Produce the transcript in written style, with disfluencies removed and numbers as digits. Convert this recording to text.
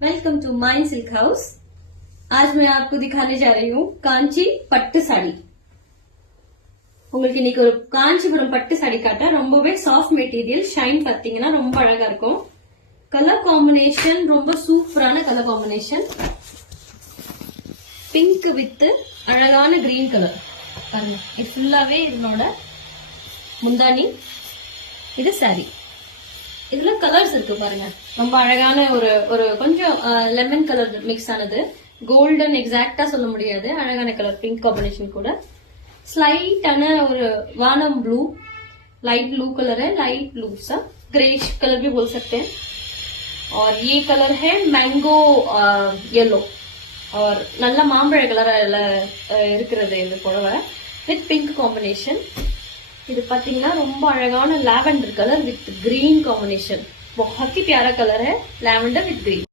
Welcome to mine silk house. आज मैं आपको दिखाने जा रही हूँ कांची पट्टू साड़ी। உங்களுக்கு இன்னைக்கு ஒரு காஞ்சிபுரம் பட்டு சாரி காட்ட ரொம்பவே சாஃப்ட் மெட்டீரியல், ஷைன் பாத்தீங்கன்னா ரொம்ப அழகா இருக்கும். கலர் காம்பினேஷன் ரொம்ப சூப்பரான கலர் காம்பினேஷன். பிங்க் வித் அழகான கிரீன் கலர் பாருங்க. இது ஃபுல்லாவே இதனோட முந்தானி, இது சாரி. இதுல கலர்ஸ் இருக்கு பாருங்க. ரொம்ப அழகான ஒரு கொஞ்சம் லெமன் கலர் மிக்ஸ் ஆனது, கோல்டன் எக்ஸாக்டா சொல்ல முடியாது, அழகான கலர் பிங்க் காம்பினேஷன் கூட. स्लाइट और Vaanam blue, light blue colour है, लाइट ब्लू सा ग्रेश कलर भी बोल सकते हैं. और ये कलर है मैंगो येलो और नल्ला मांबழ कलर இருக்கிறது இந்த புடவை வித் பிங்க் காம்பினேஷன். இது பாத்தீங்கன்னா ரொம்ப அழகான lavender colour with green combination. बहुत ही प्यारा कलर है, लैवेंडर विथ ग्रीन.